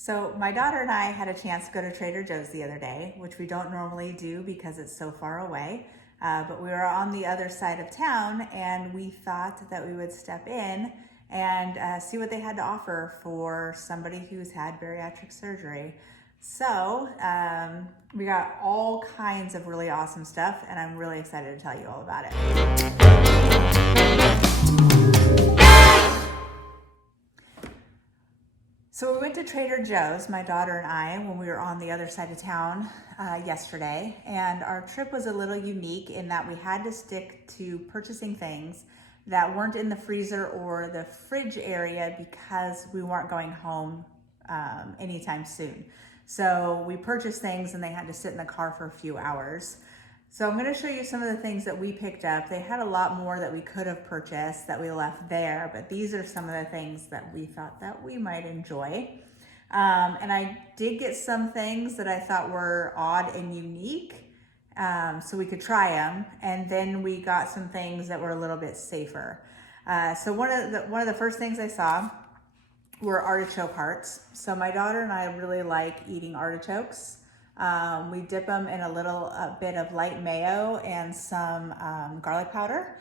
So my daughter and I had a chance to go to Trader Joe's the other day, which we don't normally do because it's so far away. But we were on the other side of town and we thought that we would step in and see what they had to offer for somebody who's had bariatric surgery. So we got all kinds of really awesome stuff and I'm really excited to tell you all about it. So we went to Trader Joe's, my daughter and I, when we were on the other side of town yesterday. And our trip was a little unique in that we had to stick to purchasing things that weren't in the freezer or the fridge area because we weren't going home anytime soon. So we purchased things and they had to sit in the car for a few hours. So I'm going to show you some of the things that we picked up. They had a lot more that we could have purchased that we left there, but these are some of the things that we thought that we might enjoy. And I did get some things that I thought were odd and unique, so we could try them. And then we got some things that were a little bit safer. So one of the first things I saw were artichoke hearts. So my daughter and I really like eating artichokes. We dip them in a bit of light mayo and some garlic powder.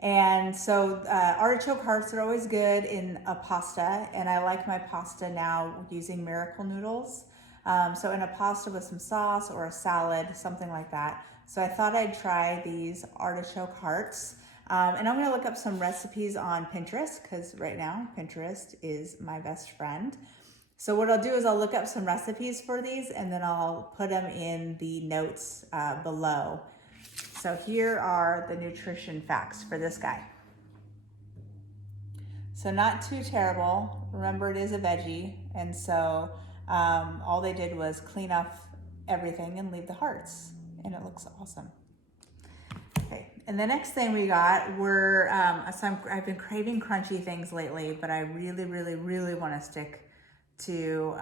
And so artichoke hearts are always good in a pasta, and I like my pasta now using miracle noodles. So in a pasta with some sauce or a salad, something like that. So I thought I'd try these artichoke hearts. And I'm gonna look up some recipes on Pinterest because right now Pinterest is my best friend. So what I'll do is I'll look up some recipes for these and then I'll put them in the notes below. So here are the nutrition facts for this guy. So not too terrible. Remember, it is a veggie. And so all they did was clean off everything and leave the hearts. And it looks awesome. Okay, and the next thing we got were, I've been craving crunchy things lately, but I really want to stick to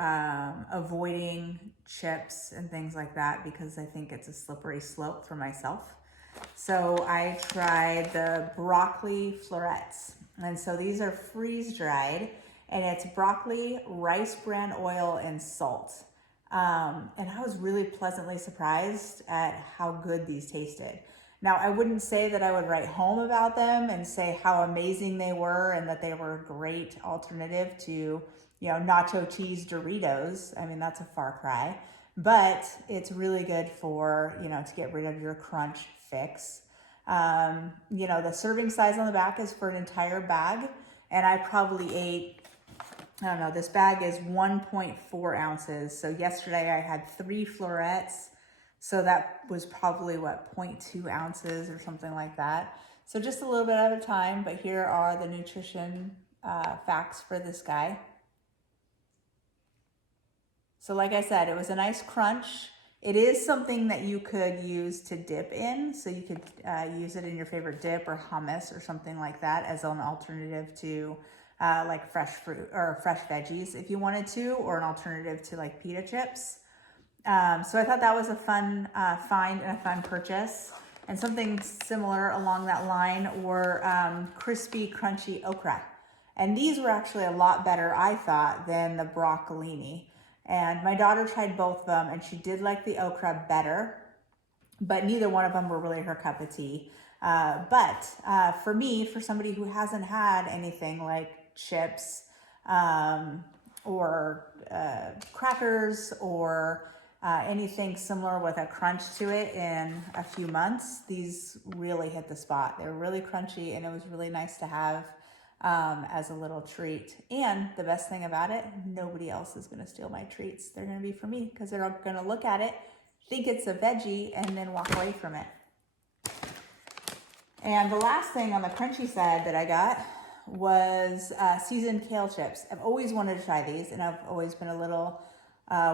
avoiding chips and things like that because I think it's a slippery slope for myself. So I tried the broccoli florets. And so these are freeze dried and it's broccoli, rice bran oil, and salt. And I was really pleasantly surprised at how good these tasted. Now, I wouldn't say that I would write home about them and say how amazing they were and that they were a great alternative to nacho cheese Doritos. I mean, that's a far cry, but it's really good for, to get rid of your crunch fix. The serving size on the back is for an entire bag. And I probably ate, this bag is 1.4 ounces. So yesterday I had 3 florets. So that was probably 0.2 ounces or something like that. So just a little bit at a time, but here are the nutrition facts for this guy. So like I said, it was a nice crunch. It is something that you could use to dip in. So you could use it in your favorite dip or hummus or something like that as an alternative to like fresh fruit or fresh veggies if you wanted to, or an alternative to like pita chips. So I thought that was a fun find and a fun purchase. And something similar along that line were crispy, crunchy okra. And these were actually a lot better, I thought, than the broccolini. And my daughter tried both of them and she did like the okra better, but neither one of them were really her cup of tea. But for me, for somebody who hasn't had anything like chips or crackers or anything similar with a crunch to it in a few months, these really hit the spot. They were really crunchy and it was really nice to have as a little treat. And the best thing about it, nobody else is going to steal my treats. They're going to be for me because they're going to look at it, think it's a veggie, and then walk away from it. And the last thing on the crunchy side that I got was seasoned kale chips. I've always wanted to try these and I've always been a little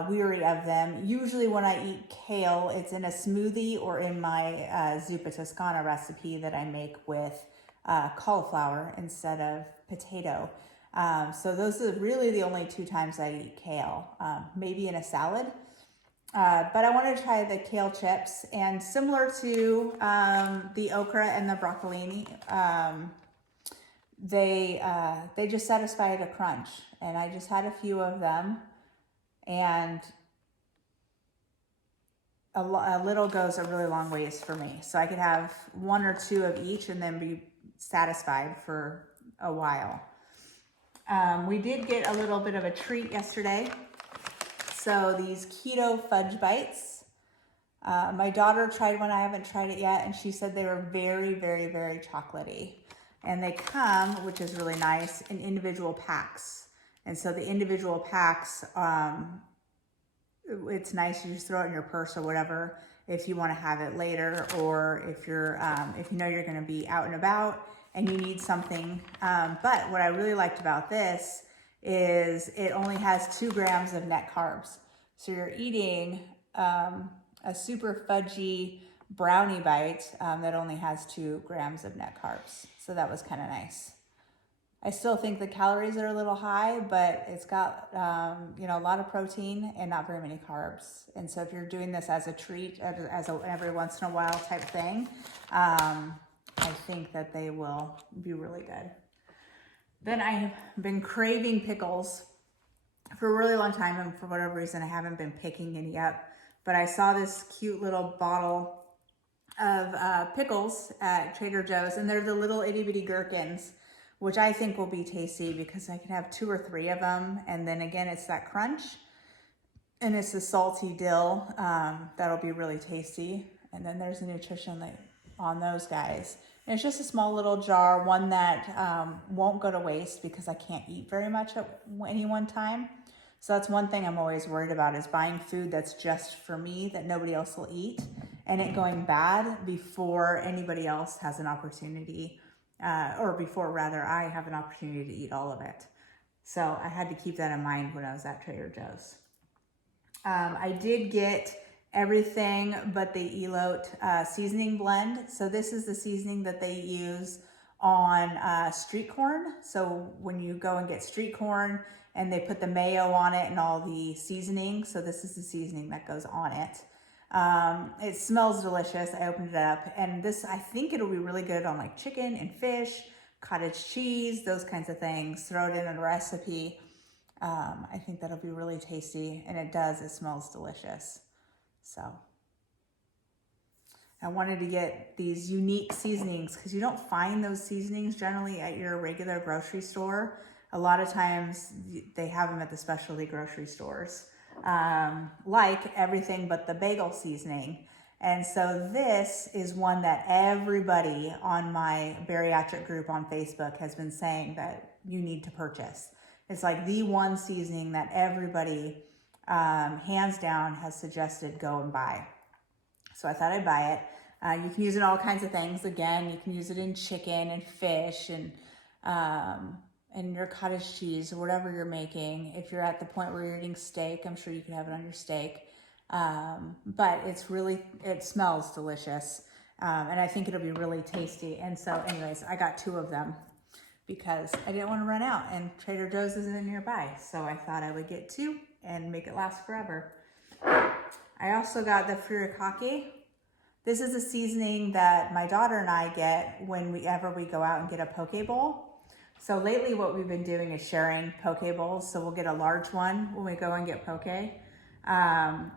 weary of them. Usually when I eat kale, it's in a smoothie or in my zuppa toscana recipe that I make with cauliflower instead of potato. So those are really the only 2 times I eat kale, maybe in a salad. But I wanted to try the kale chips, and similar to the okra and the broccolini, they just satisfied a crunch, and I just had a few of them. and a little goes a really long ways for me. So I could have one or two of each and then be satisfied for a while. We did get a little bit of a treat yesterday. So these keto fudge bites. My daughter tried one, I haven't tried it yet, and she said they were very, very, very chocolatey. And they come, which is really nice, in individual packs. And so the individual packs, it's nice, you just throw it in your purse or whatever if you want to have it later, or if you're if you know you're going to be out and about and you need something. But what I really liked about this is it only has 2 grams of net carbs. So you're eating a super fudgy brownie bite that only has 2 grams of net carbs. So that was kind of nice. I still think the calories are a little high, but it's got, you know, a lot of protein and not very many carbs. And so if you're doing this as a treat, as a every once in a while type thing, I think that they will be really good. Then I have been craving pickles for a really long time, and for whatever reason, I haven't been picking any up. But I saw this cute little bottle of pickles at Trader Joe's, and they're the little itty bitty gherkins, which I think will be tasty because I can have 2 or 3 of them. And then again, it's that crunch and it's the salty dill. That'll be really tasty. And then there's the nutrition on those guys. And it's just a small little jar, one that won't go to waste because I can't eat very much at any one time. So that's one thing I'm always worried about, is buying food that's just for me that nobody else will eat and it going bad before anybody else has an opportunity. Or before rather, I have an opportunity to eat all of it. So I had to keep that in mind when I was at Trader Joe's. I did get everything but the Elote seasoning blend. So this is the seasoning that they use on street corn. So when you go and get street corn and they put the mayo on it and all the seasoning, so this is the seasoning that goes on it. It smells delicious. I opened it up, and this, I think it'll be really good on like chicken and fish, cottage cheese, those kinds of things. Throw it in a recipe. I think that'll be really tasty, and it smells delicious. So I wanted to get these unique seasonings because you don't find those seasonings generally at your regular grocery store. A lot of times they have them at the specialty grocery stores. Like everything but the bagel seasoning. And so this is one that everybody on my bariatric group on Facebook has been saying that you need to purchase. It's like the one seasoning that everybody, hands down, has suggested go and buy. So I thought I'd buy it. You can use it in all kinds of things. Again, you can use it in chicken and fish and your cottage cheese or whatever you're making. If you're at the point where you're eating steak, I'm sure you can have it on your steak. But it smells delicious. And I think it'll be really tasty. And so anyways, I got 2 of them because I didn't want to run out, and Trader Joe's isn't nearby. So I thought I would get 2 and make it last forever. I also got the furikake. This is a seasoning that my daughter and I get whenever we go out and get a poke bowl. So lately what we've been doing is sharing poke bowls. So we'll get a large one when we go and get poke. And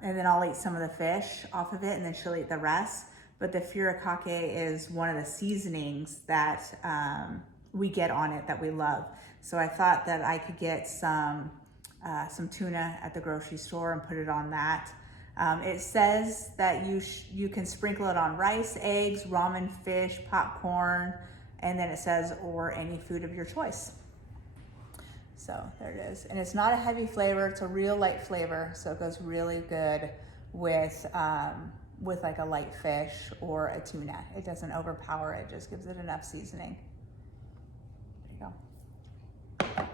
then I'll eat some of the fish off of it, and then she'll eat the rest. But the furikake is one of the seasonings that we get on it that we love. So I thought that I could get some tuna at the grocery store and put it on that. It says that you can sprinkle it on rice, eggs, ramen, fish, popcorn, and then it says, or any food of your choice. So there it is. And it's not a heavy flavor, it's a real light flavor. So it goes really good with like a light fish or a tuna. It doesn't overpower it, just gives it enough seasoning. There you go.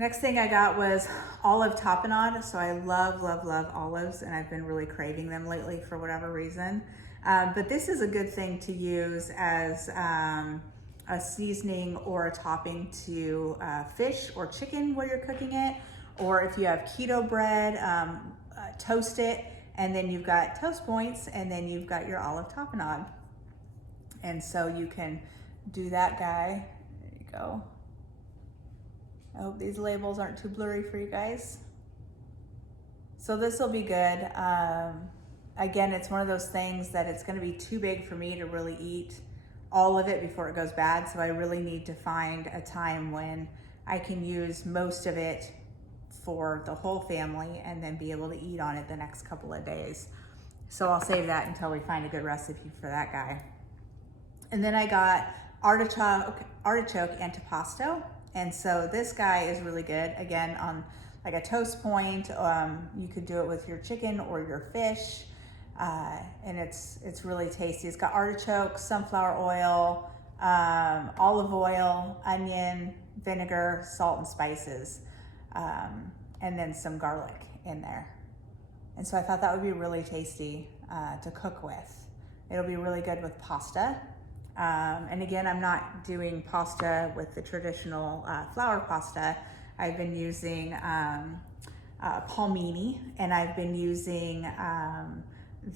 Next thing I got was olive tapenade. So I love, love, love olives, and I've been really craving them lately for whatever reason. But this is a good thing to use as a seasoning or a topping to fish or chicken while you're cooking it. Or if you have keto bread, toast it, and then you've got toast points, and then you've got your olive tapenade. And so you can do that guy. There you go. I hope these labels aren't too blurry for you guys. So this will be good. Again, it's one of those things that it's going to be too big for me to really eat all of it before it goes bad. So I really need to find a time when I can use most of it for the whole family and then be able to eat on it the next couple of days. So I'll save that until we find a good recipe for that guy. And then I got artichoke antipasto. And so this guy is really good. Again, on like a toast point, you could do it with your chicken or your fish. And it's really tasty. It's got artichoke, sunflower oil, olive oil, onion, vinegar, salt and spices, and then some garlic in there. And so I thought that would be really tasty to cook with. It'll be really good with pasta. And again, I'm not doing pasta with the traditional flour pasta. I've been using palmini, and I've been using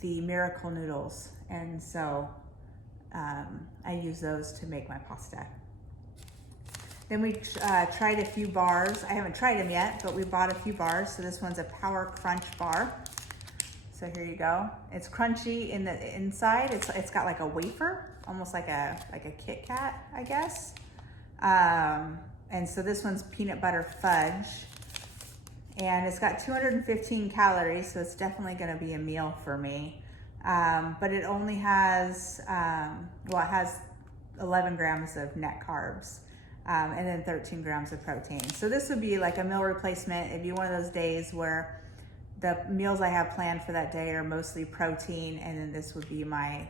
the miracle noodles. And so I use those to make my pasta. Then we tried a few bars. I haven't tried them yet, but we bought a few bars. So this one's a Power Crunch bar. So here you go. It's crunchy in the inside. It's got like a wafer, almost like a Kit Kat, I guess. And so this one's peanut butter fudge. And it's got 215 calories, so it's definitely gonna be a meal for me. But it only has, it has 11 grams of net carbs. And then 13 grams of protein. So this would be like a meal replacement. It'd be one of those days where the meals I have planned for that day are mostly protein, and then this would be my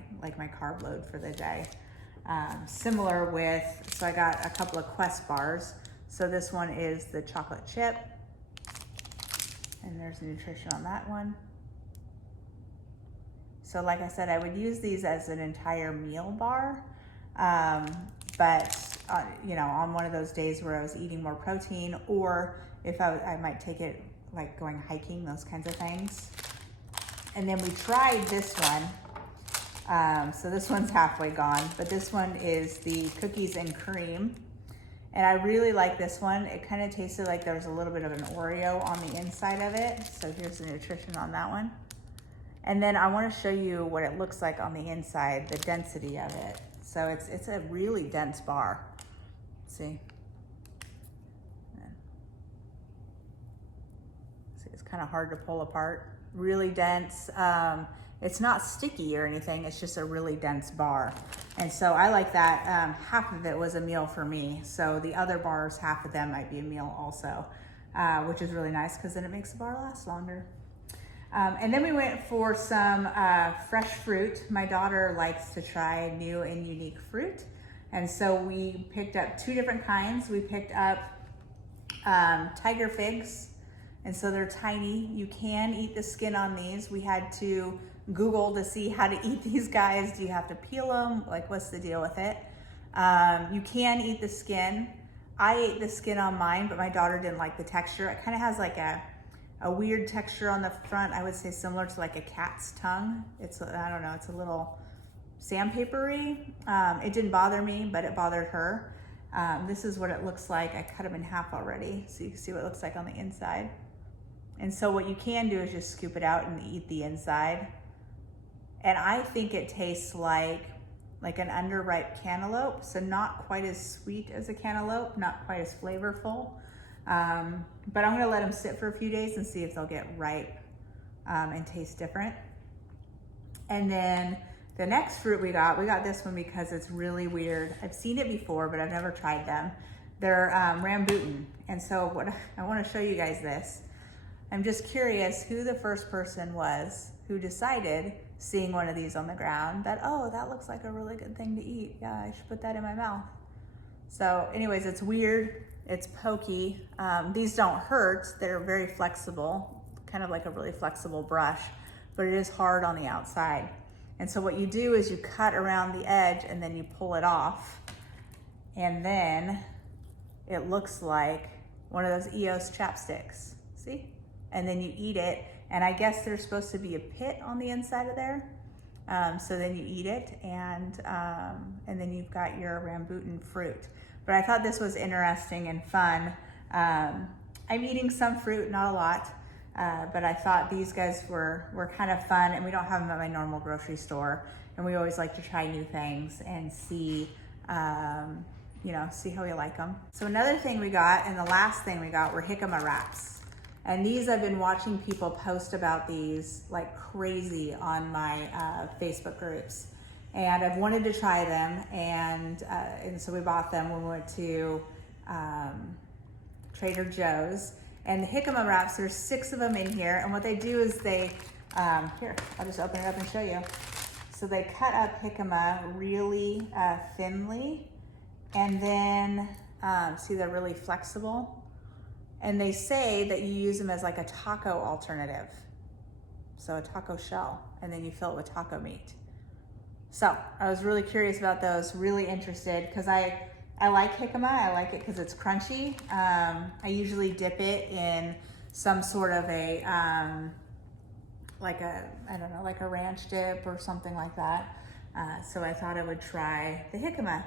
carb load for the day. Similar with, so I got a couple of Quest bars. So this one is the chocolate chip, and there's nutrition on that one. So like I said, I would use these as an entire meal bar, but you know, on one of those days where I was eating more protein, or if I might take it like going hiking, those kinds of things. And then we tried this one. So this one's halfway gone, but this one is the cookies and cream. And I really like this one. It kind of tasted like there was a little bit of an Oreo on the inside of it. So here's the nutrition on that one. And then I want to show you what it looks like on the inside, the density of it. So it's a really dense bar. See? See, it's kind of hard to pull apart. Really dense. It's not sticky or anything. It's just a really dense bar. And so I like that. Half of it was a meal for me. So the other bars, half of them might be a meal also, which is really nice because then it makes the bar last longer. And then we went for some fresh fruit. My daughter likes to try new and unique fruit. And so we picked up 2 different kinds. We picked up tiger figs. And so they're tiny. You can eat the skin on these. We had to Google to see how to eat these guys. Do you have to peel them? Like, what's the deal with it? You can eat the skin. I ate the skin on mine, but my daughter didn't like the texture. It kind of has like a weird texture on the front. I would say similar to like a cat's tongue. I don't know, it's a little sandpapery. It didn't bother me, but it bothered her. This is what it looks like. I cut them in half already, so you can see what it looks like on the inside. And so what you can do is just scoop it out and eat the inside. And I think it tastes like an underripe cantaloupe, so not quite as sweet as a cantaloupe, not quite as flavorful. But I'm gonna let them sit for a few days and see if they'll get ripe and taste different. And then the next fruit we got this one because it's really weird. I've seen it before, but I've never tried them. They're rambutan. And so what I wanna show you guys this. I'm just curious who the first person was who decided, seeing one of these on the ground, that, oh, that looks like a really good thing to eat. Yeah, I should put that in my mouth. So anyways, it's weird. It's pokey. These don't hurt. They're very flexible, kind of like a really flexible brush, but it is hard on the outside. And so what you do is you cut around the edge and then you pull it off. And then it looks like one of those EOS chapsticks, see? And then you eat it. And I guess there's supposed to be a pit on the inside of there. So then you eat it and then you've got your rambutan fruit. But I thought this was interesting and fun. I'm eating some fruit, not a lot. but I thought these guys were kind of fun, and we don't have them at my normal grocery store. And we always like to try new things and see, you know, see how we like them. So another thing we got, and the last thing we got, were jicama wraps. And these, I've been watching people post about these like crazy on my Facebook groups. And I've wanted to try them, and so we bought them when we went to Trader Joe's. And the jicama wraps, there's 6 of them in here, and what they do is they, here, I'll just open it up and show you. So they cut up jicama really thinly, and then, see, they're really flexible. And they say that you use them as like a taco alternative. So a taco shell, and then you fill it with taco meat. So I was really curious about those, really interested, because I like jicama. I like it because it's crunchy. I usually dip it in some sort of a, like a, I don't know, like a ranch dip or something like that. So I thought I would try the jicama.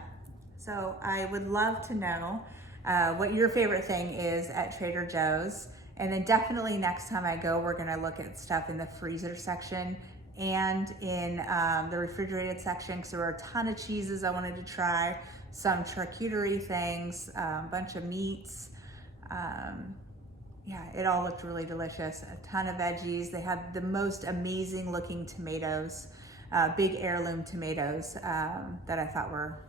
So I would love to know what your favorite thing is at Trader Joe's. And then definitely next time I go, we're gonna look at stuff in the freezer section and in the refrigerated section, because there were a ton of cheeses I wanted to try, some charcuterie things, a bunch of meats. Yeah, it all looked really delicious. A ton of veggies. They had the most amazing looking tomatoes, big heirloom tomatoes that I thought were,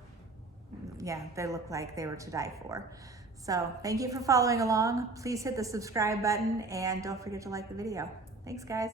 yeah, they looked like they were to die for. So thank you for following along. Please hit the subscribe button, and don't forget to like the video. Thanks, guys.